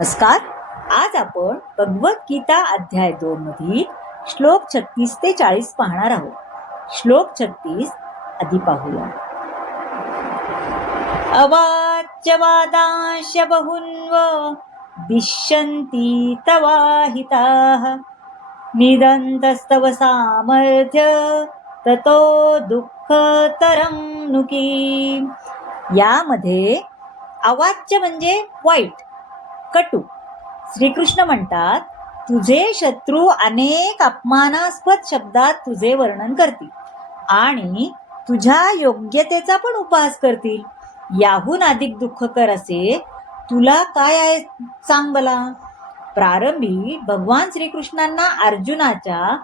नमस्कार. आज आपण भगवद्गीता अध्याय 2 मधील श्लोक 36 ते 40 पाहणार आहोत. श्लोक 36 आधी पाहूया. अवाच्यवादांश बहुन्व दिश्यन्ति तवाहिताः निदन्तस्तव सामर्थ्य ततो दुःखतरं नुकी. यामध्ये अवाच्य म्हणजे वाईट, कटू. श्रीकृष्ण म्हणतात, तुझे शत्रू अनेक अपमानास्पद शब्दात तुझे वर्णन करतील आणि तुझ्या योग्यतेचा पण उपहास करतील. याहून अधिक दुःखकर असे तुला काय आहे सांग मला. प्रारंभी भगवान श्रीकृष्णांना अर्जुनाच्या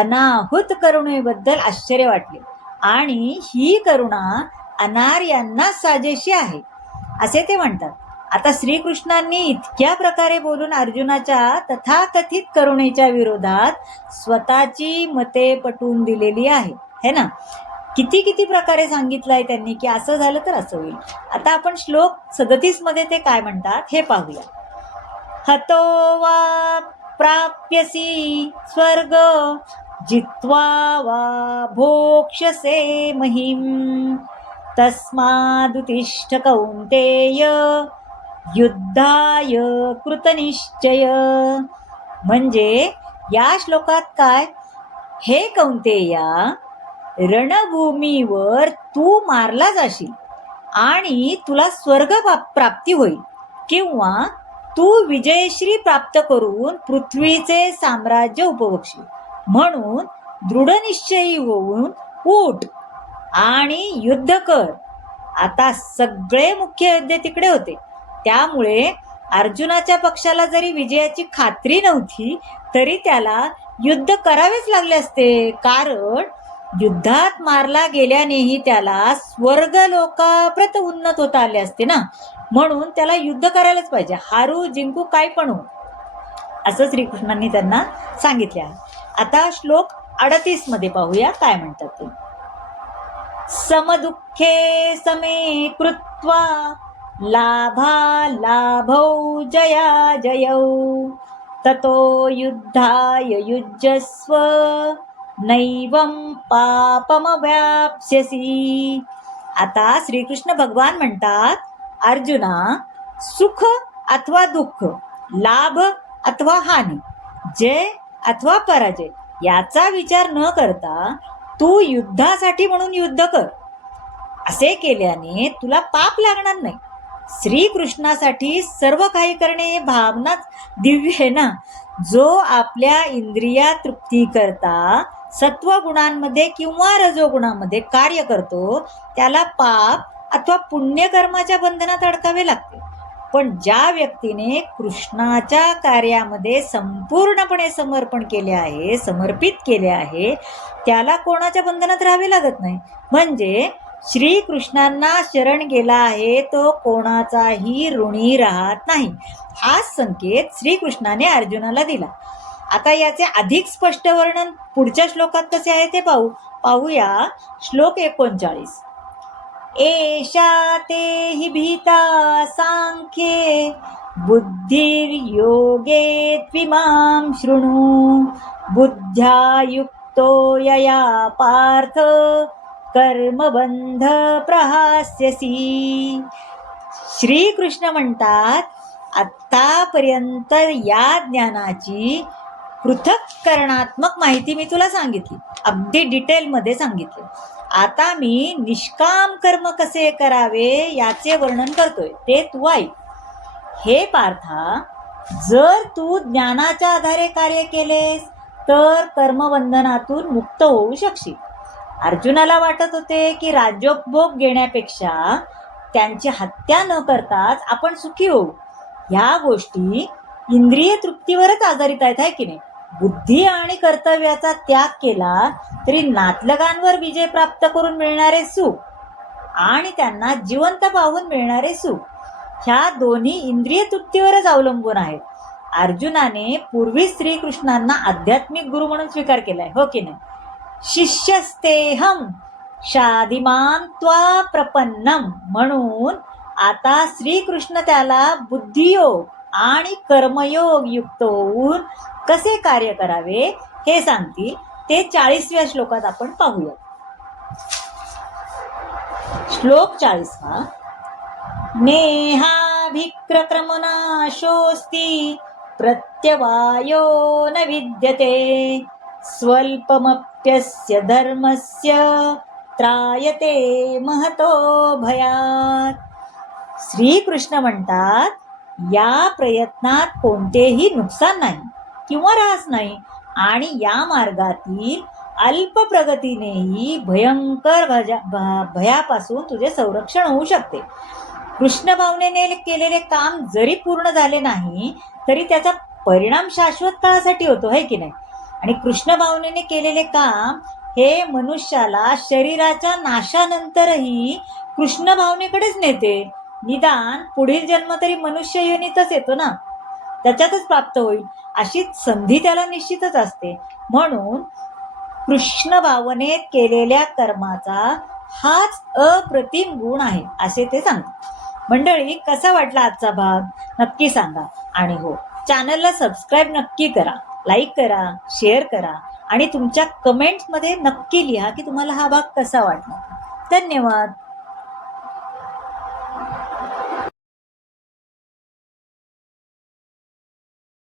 अनाहूत करुणेबद्दल आश्चर्य वाटले आणि ही करुणा अनार्यांनाच साजेशी आहे असे ते म्हणतात. आता श्रीकृष्णांनी इतक्या प्रकारे बोलून अर्जुनाच्या तथाकथित करुणेच्या विरोधात स्वतःची मते पटवून दिलेली आहे, है ना. किती प्रकारे सांगितलंय त्यांनी की असं झालं तर असं होईल. आता आपण श्लोक 37 मध्ये ते काय म्हणतात हे पाहूया. हतो वा प्राप्यसी स्वर्ग जित्वा वा भोक्ष्यसे महिम तस्मादुतिष्ठ कौन्तेय युद्धाय कृतनिश्चय. म्हणजे या श्लोकात काय, हे कौन्तेया, रणभूमीवर तू मारला जाशील आणि तुला स्वर्ग प्राप्ती होईल किंवा तू विजयश्री प्राप्त करून पृथ्वीचे साम्राज्य उपभोगशील. म्हणून दृढनिश्चयी होऊन उठ आणि युद्ध कर. आता सगळे मुख्य योद्धे तिकडे होते, त्यामुळे अर्जुनाच्या पक्षाला जरी विजयाची खात्री नव्हती तरी त्याला युद्ध करावेच लागले असते, कारण युद्धात मारला गेल्यानेही त्याला स्वर्ग लोकाप्रत उन्नत होता आले असते ना. म्हणून त्याला युद्ध करायलाच पाहिजे, हारू जिंकू काय पण हो, असं श्रीकृष्णांनी त्यांना सांगितले आहे. आता श्लोक 38 मध्ये पाहूया काय म्हणतात ते. समदुःखे समे कृत्वा लाभा लाभौ जया जयौ ततो युद्धाय युज्यस्व नैवं पापमवाप्स्यसि. आता श्रीकृष्ण भगवान म्हणतात, अर्जुना, सुख अथवा दुःख, लाभ अथवा हानी, जय अथवा पराजय याचा विचार न करता तू युद्धासाठी म्हणून युद्ध कर. असे केल्याने तुला पाप लागणार नाही. श्रीकृष्णासाठी सर्व काही करणे हे भावनाच दिव्य आहे ना. जो आपल्या इंद्रिया तृप्ती करता सत्वगुणांमध्ये किंवा रजोगुणामध्ये कार्य करतो त्याला पाप अथवा पुण्यकर्माच्या बंधनात अडकावे लागते. पण ज्या व्यक्तीने कृष्णाच्या कार्यामध्ये संपूर्णपणे समर्पण केले आहे, समर्पित केले आहे, त्याला कोणाच्या बंधनात राहावे लागत नाही. म्हणजे श्रीकृष्णांना शरण गेला आहे तो कोणाचाही ऋणी राहत नाही. हाच संकेत श्रीकृष्णाने अर्जुनाला दिला. आता याचे अधिक स्पष्ट वर्णन पुढच्या श्लोकात कसे आहे ते पाहूया. श्लोक 39. एषा ते हि भीता सांख्ये बुद्धिर्योगे त्विमां शृणु बुद्ध्या युक्तो यया पार्थ कर्मबंध प्रहास्यसी. श्रीकृष्ण म्हणतात, आतापर्यंत या ज्ञानाची पृथक्करणात्मक माहिती मी तुला सांगितली, अगदी डिटेलमध्ये सांगितले. आता मी निष्काम कर्म कसे करावे याचे वर्णन करतोय, ते तू ऐक. हे पार्था, जर तू ज्ञानाच्या आधारे कार्य केलेस तर कर्मबंधनातून मुक्त होऊ शकशील. अर्जुनाला वाटत होते की राज्योपभोग घेण्यापेक्षा त्यांची हत्या न करताच आपण सुखी होऊ. ह्या गोष्टी इंद्रिय तृप्तीवरच आधारित आहेत, आहे की नाही. बुद्धी आणि कर्तव्याचा त्याग केला तरी नातलगांवर विजय प्राप्त करून मिळणारे सुख आणि त्यांना जिवंत पाहून मिळणारे सुख, ह्या दोन्ही इंद्रिय तृप्तीवरच अवलंबून आहेत. अर्जुनाने पूर्वी श्रीकृष्णांना आध्यात्मिक गुरु म्हणून स्वीकार केलाय, हो की नाही. शिष्यस्तेहम शादिमां त्वा प्रपन्नम, म्हणून आता श्रीकृष्ण त्याला बुद्धियोग आणि कर्मयोग युक्त होऊन कसे कार्य करावे हे सांगतील. ते 40व्या श्लोकात आपण पाहूया. श्लोक 40. नेहाभिक्रमनाशोऽस्ति प्रत्यवायो न विद्यते स्वल्पमप्यस्य धर्मस्य त्रायते महतो भयात. श्रीकृष्ण म्हणतात, या प्रयत्नात कोणतेही नुकसान नाही किंवा ऱ्हास नाही आणि या मार्गातील अल्प प्रगतीनेही भयंकर भयापासून तुझे संरक्षण होऊ शकते. कृष्ण भावनेने केलेले काम जरी पूर्ण झाले नाही तरी त्याचा परिणाम शाश्वत काळासाठी होतो, है की नाही. आणि कृष्ण भावनेने केलेले काम हे मनुष्याला शरीराच्या नाशानंतरही कृष्ण भावनेकडेच नेते. निदान पुढील जन्म तरी मनुष्य योनीतच येतो ना, त्याच्यातच प्राप्त होईल अशी संधी त्याला निश्चितच असते. म्हणून कृष्ण भावनेत केलेल्या कर्माचा हाच अप्रतिम गुण आहे असे ते सांगतात. मंडळी, कसा वाटला आजचा भाग नक्की सांगा. आणि हो, चॅनलला सबस्क्राईब नक्की करा, लाईक करा, शेअर करा आणि तुमच्या कमेंट्समध्ये नक्की लिहा की तुम्हाला हा भाग कसा वाटला. धन्यवाद.